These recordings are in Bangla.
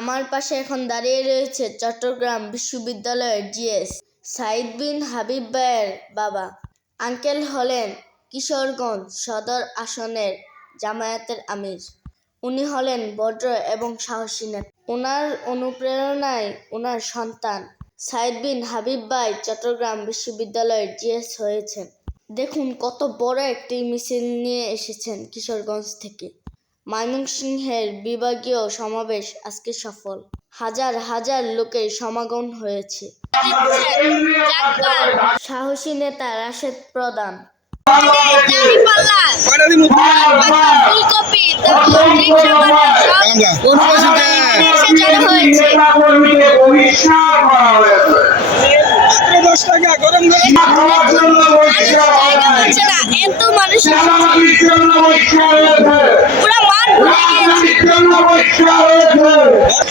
আমার পাশে এখন দাঁড়িয়ে রয়েছে চট্টগ্রাম বিশ্ববিদ্যালয়ের জিএস সাইদ বিন হাবিব ভাইয়ের বাবা। আঙ্কেল হলেন কিশোরগঞ্জ সদর আসনের জামায়াতের আমির। উনি হলেন ভদ্র এবং সাহসী নেতা। ওনার অনুপ্রেরণায় ওনার সন্তান সাইদ বিন হাবিব ভাই চট্টগ্রাম বিশ্ববিদ্যালয়ের জিএস হয়েছেন। দেখুন কত বড় একটি মিছিল নিয়ে এসেছেন কিশোরগঞ্জ থেকে। ময়মনসিংহের বিভাগীয় সমাবেশ আজকে সফল। হাজার হাজার লোকের সমাগম হয়েছে। সাহসী নেতা রাশেদ প্রধান।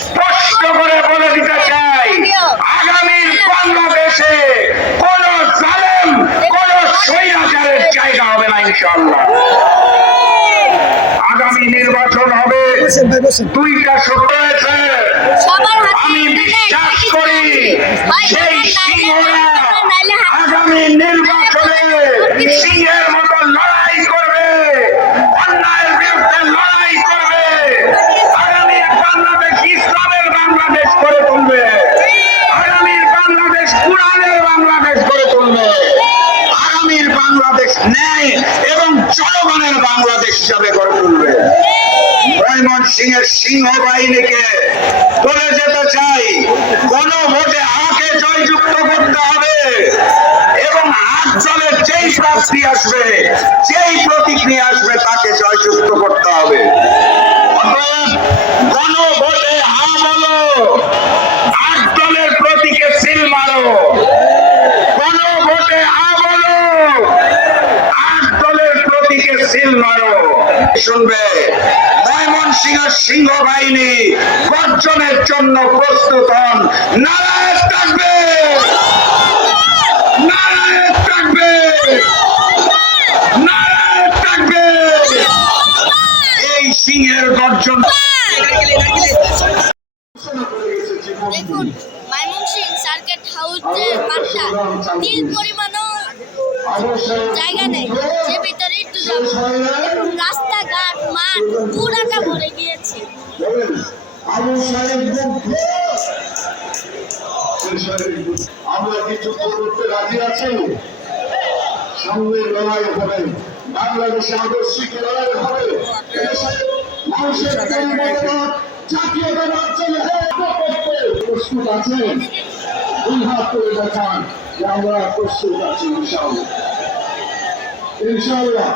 স্পষ্ট করে বলে দিতে চাই, আগামীর বাংলাদেশে কোন জালেম কোন স্বৈরাচারের জায়গা হবে না ইনশাআল্লাহ। আগামী নির্বাচন হবে, দুইটা সূত্র রয়েছে। আমি বিশ্বাস করি সেই সিংহরা আগামী নির্বাচনে সিংহের মতো লড়াই করবে, অন্যায়ের বিরুদ্ধে লড়াই করবে। আগামীর বাংলাদেশ ইসলামের বাংলাদেশ করে তুলবে, আগামীর বাংলাদেশ কুরআনের বাংলাদেশ করে তুলবে, আগামীর বাংলাদেশ ন্যায় এবং জনগণের বাংলাদেশ হিসাবে গড়ে তুলবে। ময়মনসিংহের সিংহ বাহিনীকে বলে যেতে চাই, গণভোটে হাকে জয়যুক্ত করতে হবে এবং হাত জলে যেই প্রার্থী আসবে, যেই প্রতীক নিয়ে আসবে তাকে জয়যুক্ত করতে হবে। গণভোটে হা বলো, হাত দলের প্রতীকে সিল মারো। গণভোটে হা বলো, হাত দলের প্রতীকে সিল মারো। শুনবে, ময়মনসিংহের সিংহ বাহিনী গর্জনের জন্য প্রস্তুত হন। নারায়ণ থাকবে, নারায়ণ থাকবে, নারায়ণ থাকবে। এই সিংহের গর্জন। দেখুন ময়মনসিংহ সার্কিট হাউসের মাঠটা তিল পরিমাণও জায়গা নেই, যে ভিতরে একটু যাবো। দেখুন রাস্তাঘাট মাঠ পুরাটা ভরে গিয়েছে। আমরা কিছু করতে রাজি আছি, সঙ্গে লড়াই হবে, বাংলাদেশে আদর্শিক লড়াই হবে, মানুষের জাতীয়তাবাদ প্রস্তুত আছেন। দুই হাত করে দেখান যে আমরা প্রস্তুত আছি ইনশাআল্লাহ, ইনশাআল্লাহ।